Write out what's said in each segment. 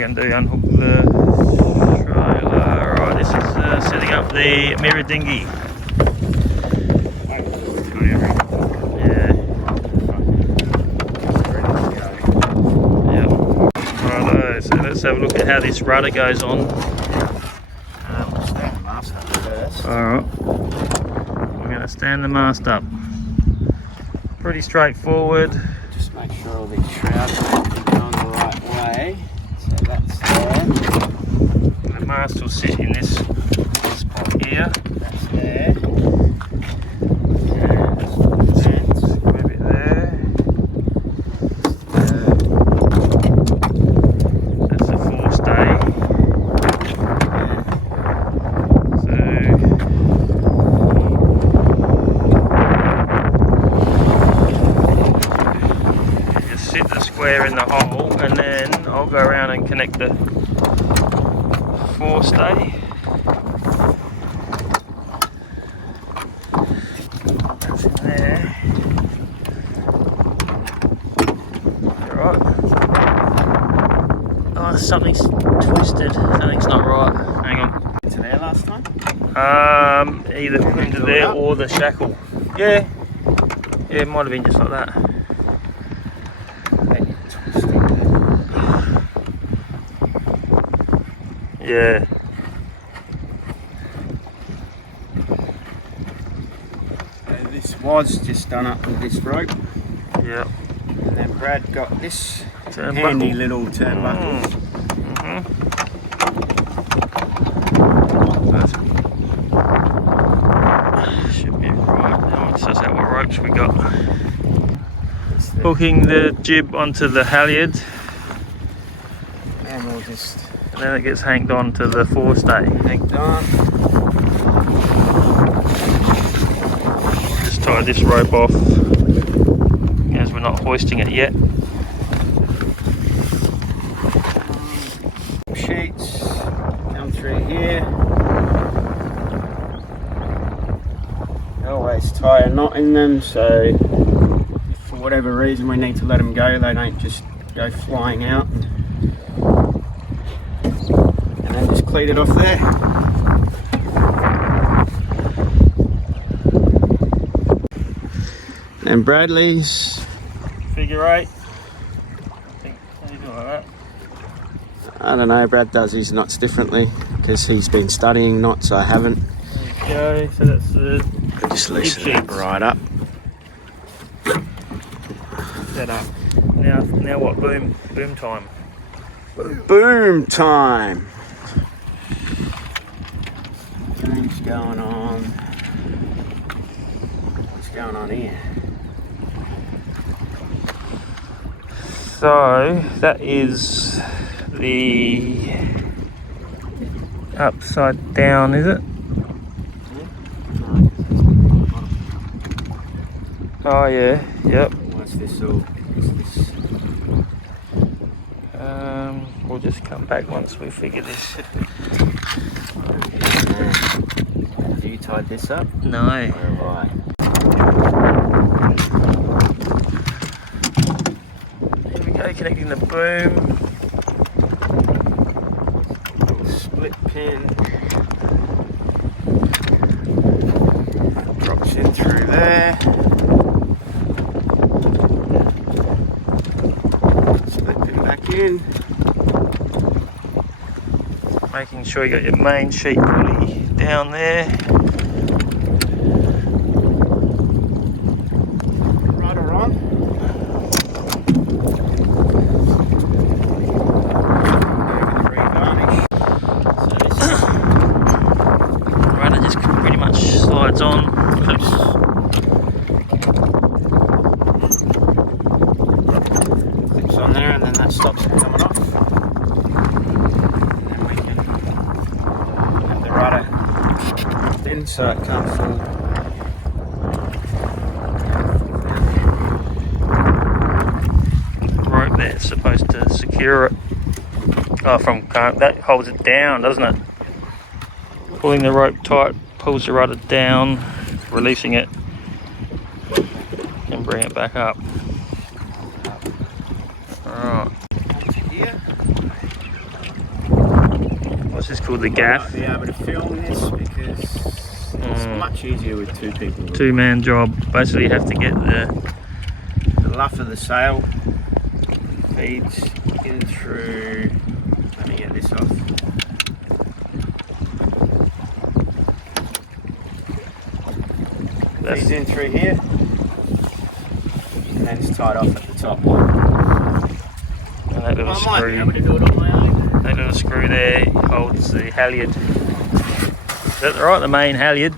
we're going to do? Unhook the trailer. Right, this is setting up the Mirror Dinghy. Yeah. Yep. Righto, so let's have a look at how this rudder goes on. We'll stand the mast up first. Alright. We're going to stand the mast up. Pretty straightforward. Just make sure all these shrouds are going the right way. So that's there. The mast will sit in this spot here. That's there. Move it there. That's the forestay. So you just sit the square in the hole, and then I'll go around and connect the forestay. That's in there. Right. Oh, something's twisted. Something's not right. Hang on. To there last time? Either into there or the shackle. Yeah. Yeah, it might have been just like that. Maybe twisting. Yeah. So this was just done up with this rope. Yep. And then Brad got this Turnbuckle. handy little turnbuckle. Should be right. Now let's suss out what ropes we got. Hooking the jib onto the halyard, And we'll just and then it gets hanged on to the forestay. hang on. Just tie this rope off, as we're not hoisting it yet. Sheets come through here. Always tie a knot in them, so if for whatever reason we need to let them go, they don't just go flying out. And then just cleat it off there. And Bradley's, Figure 8. I think anything like that. I don't know, Brad does his knots differently because he's been studying knots, I haven't. There you go. So that's the Just loosen it right up. set up. Now what? Boom time. Boom time! Boom's going on. What's going on here? So that is the upside down, is it? Oh yeah, yep. What's this all? What's this? We'll just come back once we figure this. Have you tied this up? No. Where have I? Here we go, connecting the boom. Little split pin. Drops in through there. Split pin back in. Making sure you got your main sheet pulley down there. Rudder on. Rudder just pretty much slides on, clips. Clips on there, and then that stops it coming off. And we can have the rudder in so it can't fall. Rope there's supposed to secure it. Oh, that holds it down, doesn't it? Pulling the rope tight pulls the rudder down, releasing it, and bring it back up. Alright. Here. What's this called? The I gaff. might be able to film this because it's much easier with two people. Two-man job. Basically, you have to get the luff of the sail feeds in through. Let me get this off. Feeds in through here, and then it's tied off at the top. And that little I might be screw. able to do it on my own. That little screw there holds the halyard. Is that right? The main halyard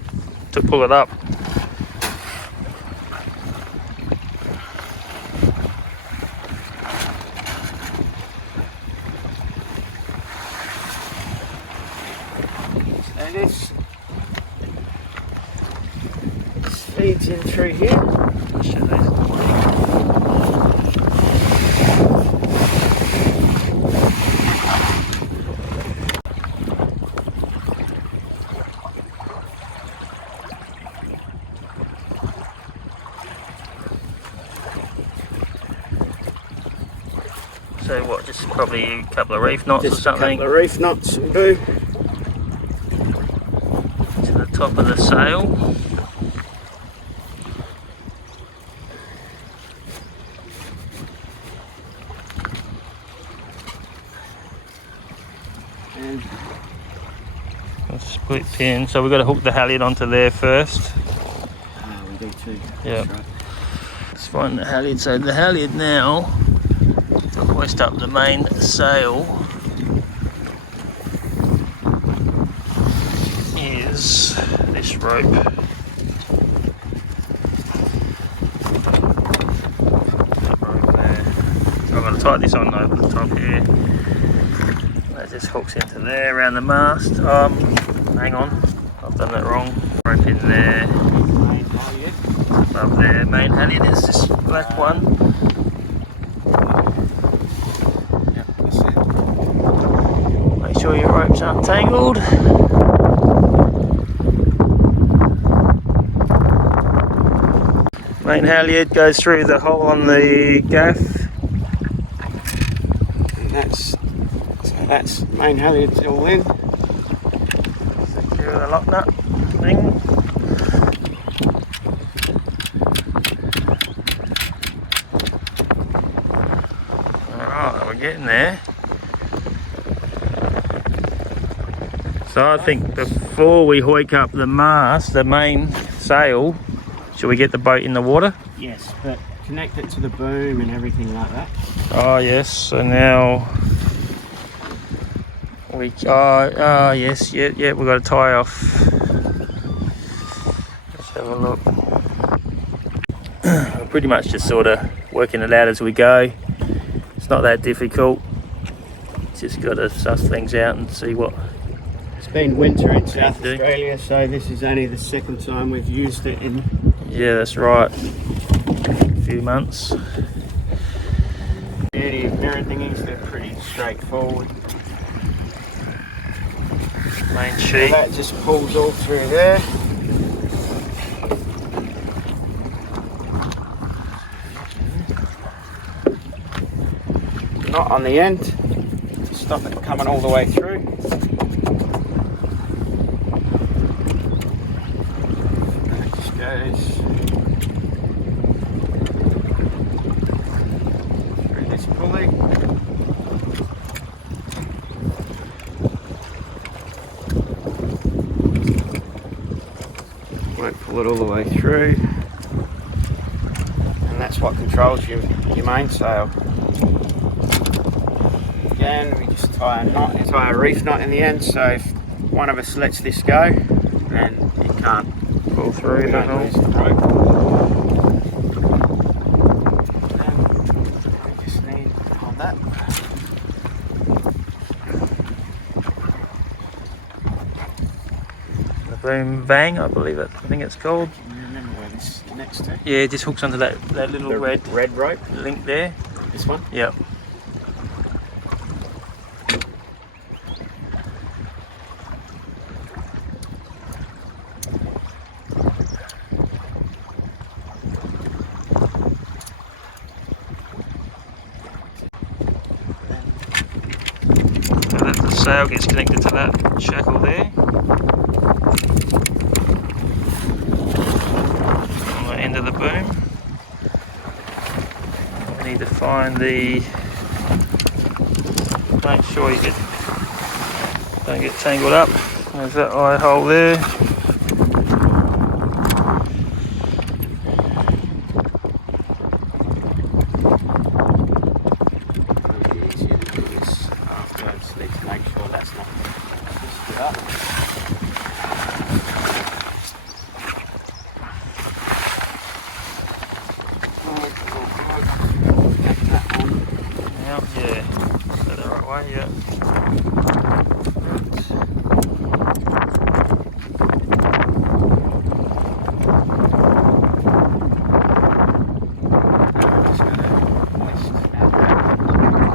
to pull it up. So this feeds in through here. I'll show these in the morning. So what, just probably a couple of reef knots Just or something a couple of reef knots and boo. to the top of the sail. And A split pin, so we've got to hook the halyard onto there first. we do too. Yeah. That's right. Let's find the halyard. So the halyard now to hoist up the main sail is this rope. Rope there. So I'm going to tie this on over the top here. That just hooks into there around the mast. Hang on, I've done that wrong. Rope in there. Main halyard. Above there, main halyard is this black one. Yep, that's it. Make sure your ropes aren't tangled. Main halyard goes through the hole on the gaff. And that's main halyard's all in. Secure the lock nut thing. Alright, we're getting there. So I think before we hoik up the mast, the main sail, should we get the boat in the water? Yes, but connect it to the boom and everything like that. Oh yes, so now we yes, yeah, we've got to tie off. Let's have a look. We're pretty much just sort of working it out as we go. It's not that difficult. Just got to suss things out and see what. It's been winter in South do. Australia, so this is only the second time we've used it in. Yeah, that's right. A few months. Beauty of mirror dinghies, they're pretty straightforward. Main So sheet. that just pulls all through there. Not on the end to stop it coming all the way through. That just goes through this pulley. Won't pull it all the way through, and that's what controls your mainsail. Again, we just tie a reef knot in the end, so if one of us lets this go, then it can't Pull through the hole. lose the rope. And we just need on that. The boom bang, I believe it. I think it's called. Can you remember where this connects to? Yeah, it just hooks onto that little The red rope. link there. This one. Yep. sail gets connected to that shackle there. On the end of the boom. We need to find the, make sure you don't get tangled up. There's that eye hole there. Yeah, is that the right way? Yeah.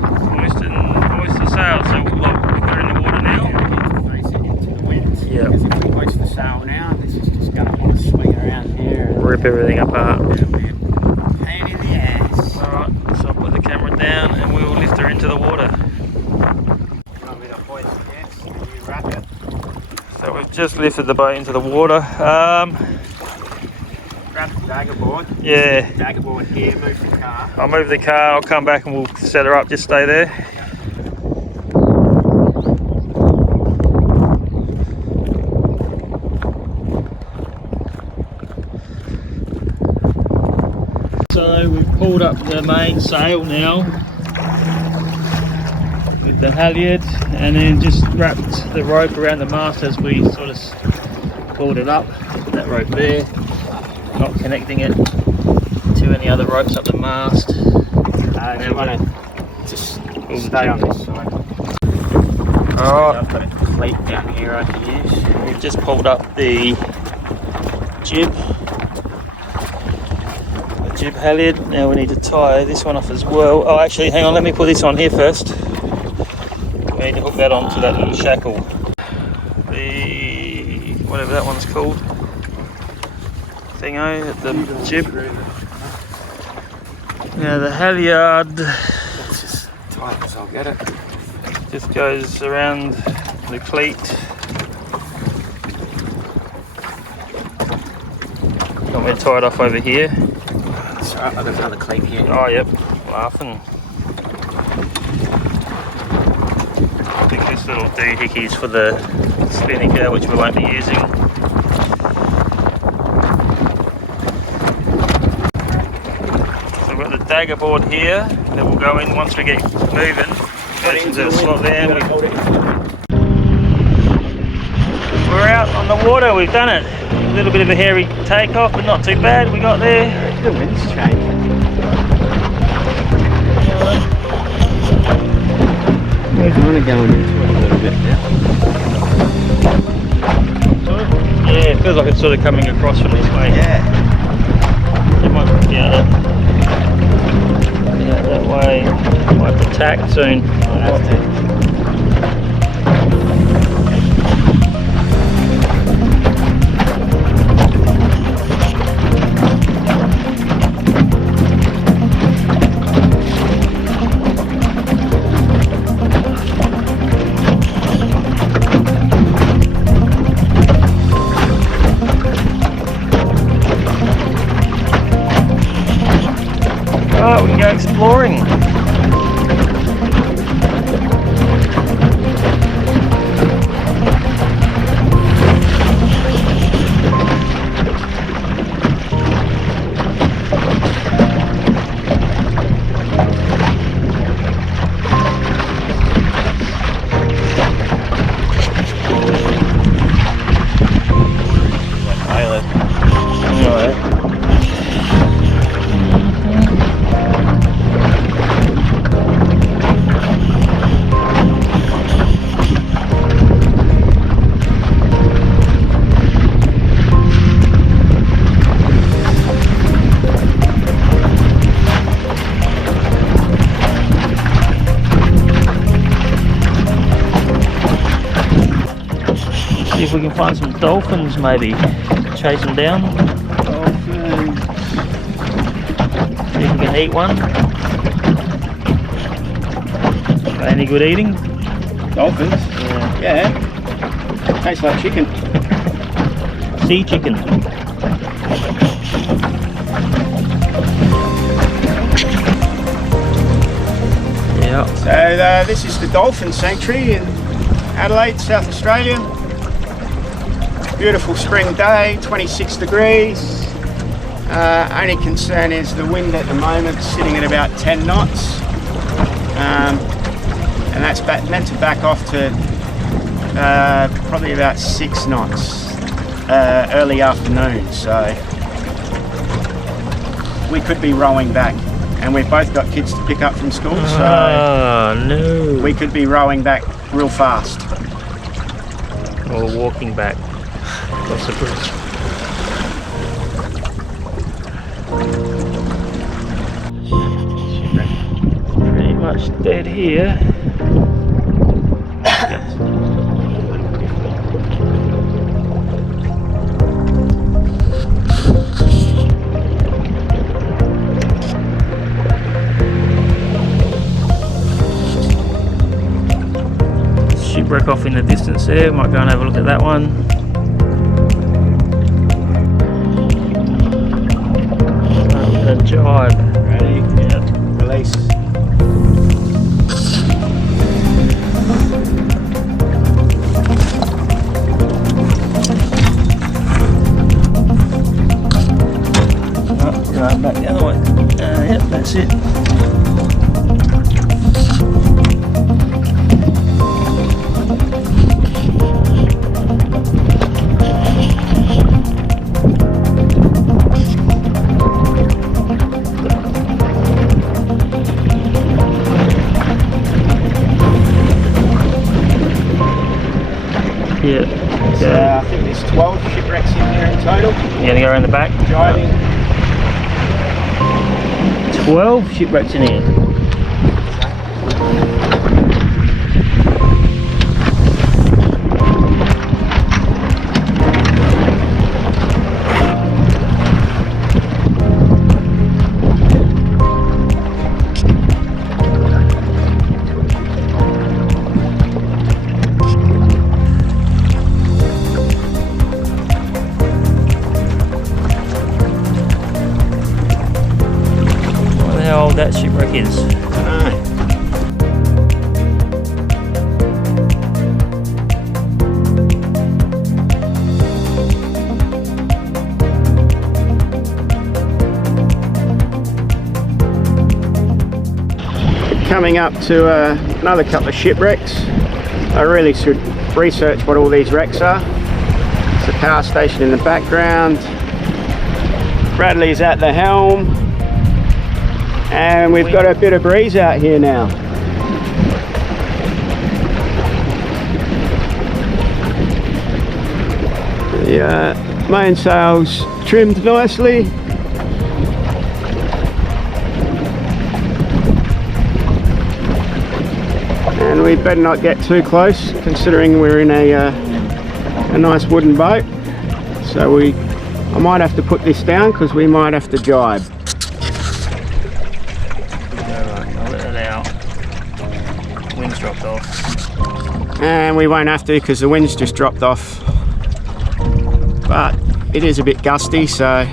Hoist the sail, so we're in the water now? Face it into the wind. Yeah. Because if we hoist the sail now, this is just going to want to swing around here. And Rip everything apart. it'll be a pain in the ass. Alright, so I'll put the camera down and we'll lift her into the water. Want me to hoist it? Yes. Can you wrap it? So we've just lifted the boat into the water. Grab the dagger board. Yeah, Dagger board here, move the car. I'll move the car, I'll come back and we'll set her up, just stay there. So we've pulled up the main sail now with the halyard and then just wrapped the rope around the mast as we sort of pulled it up. That rope there, not connecting it to any other ropes up the mast. If you want to just stay on this side. Alright, I've got a cleat down here I can use. we've just pulled up the jib halyard. Now we need to tie this one off as well. Oh, actually, hang on, let me put this on here first. We need to hook that onto that little shackle. The, whatever that one's called, thingo, the jib. Now the halyard It's just tight as I'll get it. just goes around the cleat. Want me to tie it off over here? So I've got another cleat here. Oh, yep, laughing. I think this little doohickey's for the spinnaker, which we won't be using. So we've got the dagger board here that will go in once we get moving. Goes into the slot there. We're out on the water, we've done it. A little bit of a hairy takeoff, but not too bad. We got there. The wind's changing. We're kind of going into it a little bit now. Yeah, it feels like it's sort of coming across from this way. Yeah. It might be out that way. Might have to tack soon. Oh, we can go exploring. See if we can find some dolphins, maybe. Chase them down. Dolphins. See if we can eat one. Any good eating? Dolphins? Yeah. Tastes like chicken. Sea chicken. Yeah. So this is the Dolphin Sanctuary in Adelaide, South Australia. Beautiful spring day, 26 degrees. Only concern is the wind at the moment, sitting at about 10 knots. And that's meant to back off to probably about 6 knots early afternoon. So we could be rowing back. And we've both got kids to pick up from school, so no. We could be rowing back real fast. Or walking back across the bridge. Pretty much dead here. Shipwreck off in the distance there, might go and have a look at that one. I'm gonna jibe. Ready? Yeah. Release. Going back the other way. Yep, that's it. Yeah. So I think there's 12 shipwrecks in there in total. You gonna go around the back? Driving. 12 shipwrecks in here. How old that shipwreck is. Coming up to another couple of shipwrecks. I really should research what all these wrecks are. It's a power station in the background. Bradley's at the helm. And we've got a bit of breeze out here now. The mainsail's trimmed nicely. And we better not get too close, considering we're in a nice wooden boat. So I might have to put this down because we might have to jibe. Wind's dropped off. And we won't have to because the wind's just dropped off. But it is a bit gusty, so.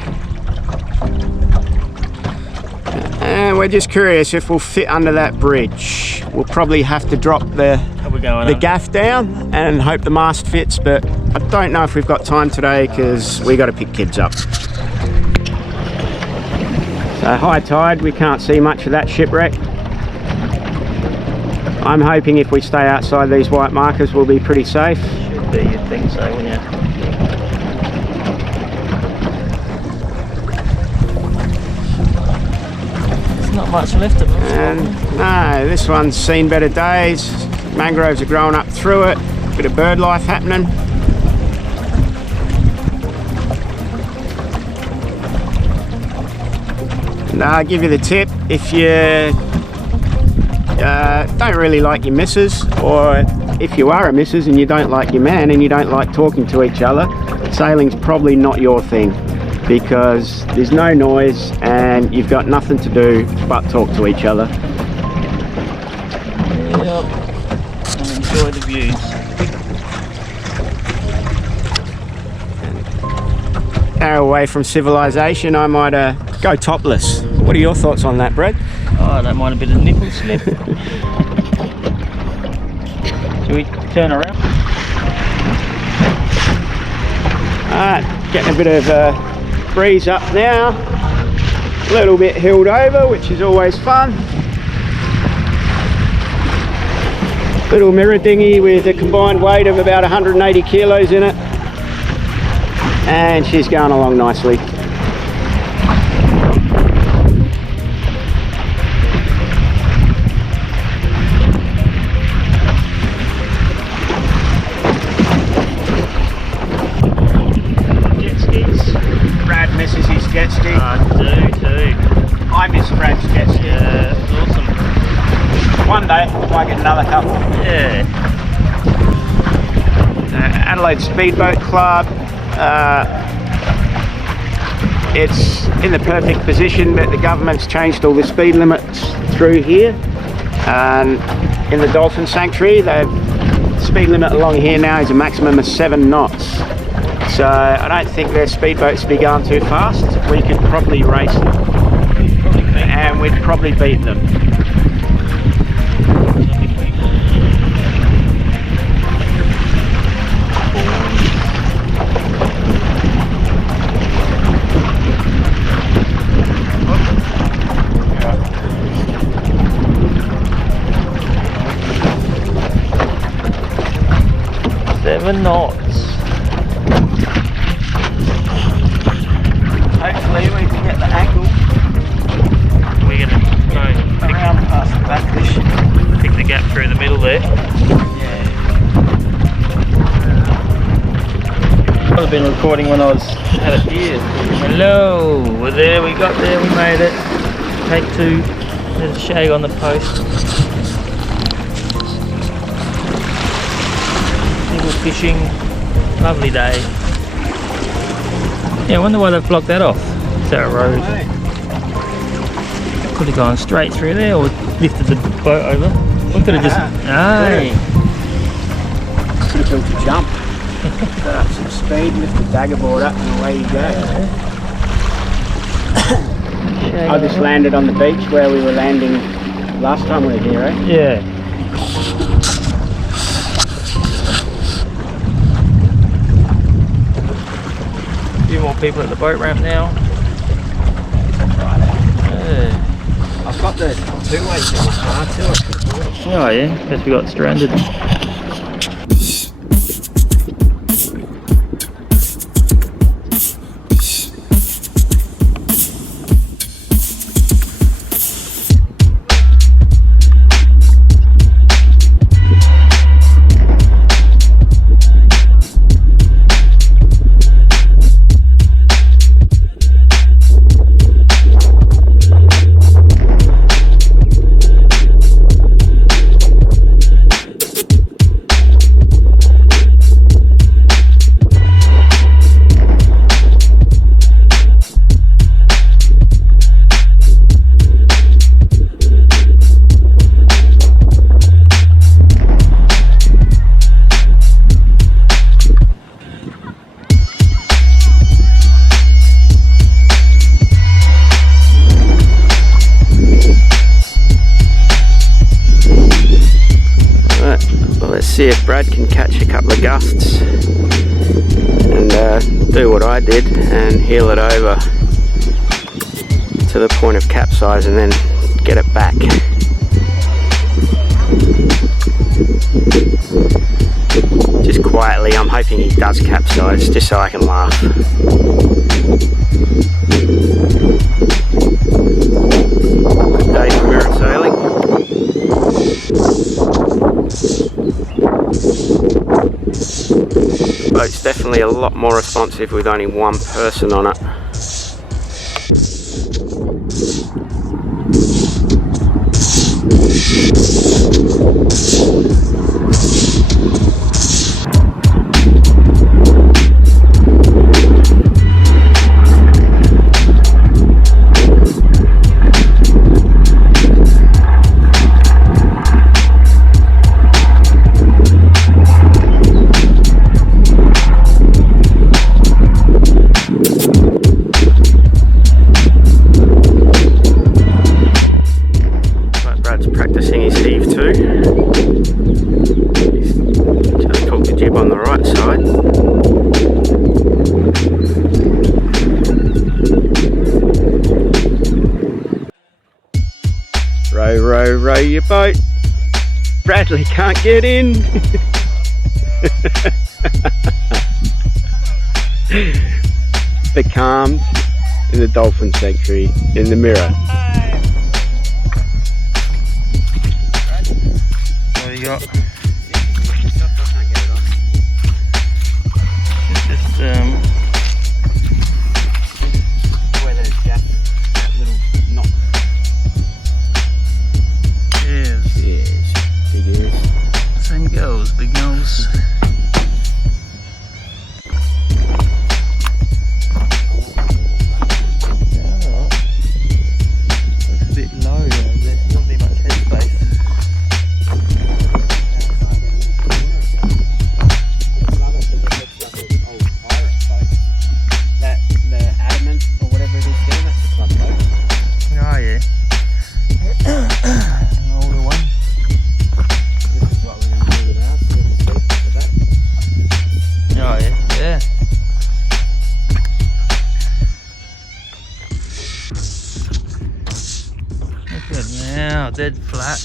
And we're just curious if we'll fit under that bridge. We'll probably have to drop the gaff down and hope the mast fits, but I don't know if we've got time today because we got to pick kids up. So high tide, we can't see much of that shipwreck. I'm hoping if we stay outside these white markers we'll be pretty safe. Should be, you'd think so, wouldn't you? There's not much left of them. And no, this one's seen better days. Mangroves are growing up through it. Bit of bird life happening. And I'll give you the tip, if you don't really like your missus, or if you are a missus and you don't like your man and you don't like talking to each other, sailing's probably not your thing, because there's no noise and you've got nothing to do but talk to each other. Yep, and enjoy the views. hour away from civilization, I might go topless. What are your thoughts on that, Brad? Oh, I don't mind a bit of nipple slip. Shall we turn around? Alright, getting a bit of breeze up now. A little bit hilled over, which is always fun. Little mirror dinghy with a combined weight of about 180 kilos in it. And she's going along nicely. Jet skis. Brad misses his jet ski. I do too. I miss Brad's jet ski. Yeah, it was awesome. One day, might get another couple. Yeah. Adelaide Speedboat Club. It's in the perfect position, but the government's changed all the speed limits through here. And in the Dolphin Sanctuary, the speed limit along here now is a maximum of 7 knots. So I don't think their speedboats will be going too fast. We could probably race them. And we'd probably beat them. Seven knots. Hopefully we can get the angle We're gonna go around past the back of the ship. pick the gap through the middle there. Yeah. I've been recording when I was at it here. Hello, we're there, we got there, we made it. Take 2. There's a shag on the post. Single fishing, lovely day. Yeah, I wonder why they've blocked that off. Is that a road? Could have gone straight through there or lifted the boat over. We could have just. Aye. Could have built a jump. Got up some speed, lift the dagger board up, and away you go. I just landed on the beach where we were landing last time we were here, eh? Yeah. A few more people at the boat ramp now. Yeah. I've got the two-way ticket too. Oh yeah, guess we got stranded. See if Brad can catch a couple of gusts and do what I did and heel it over to the point of capsize and then get it back. Just quietly, I'm hoping he does capsize just so I can laugh. Good day for mirror sailing. Boat's definitely a lot more responsive with only one person on it. row your boat. Bradley can't get in. The calms in the dolphin sanctuary in the Mirror. What have you got? It's just where there's that little knot. Cheers. Yes, big ears. Same goes, big nose. Looks a bit low though, there doesn't be much headspace. The adamant or whatever it is there, that's a club boat. Oh yeah. An older one. This is what we're going to do with ours, so we'll see for that. Oh yeah, yeah. Look at now, dead flat.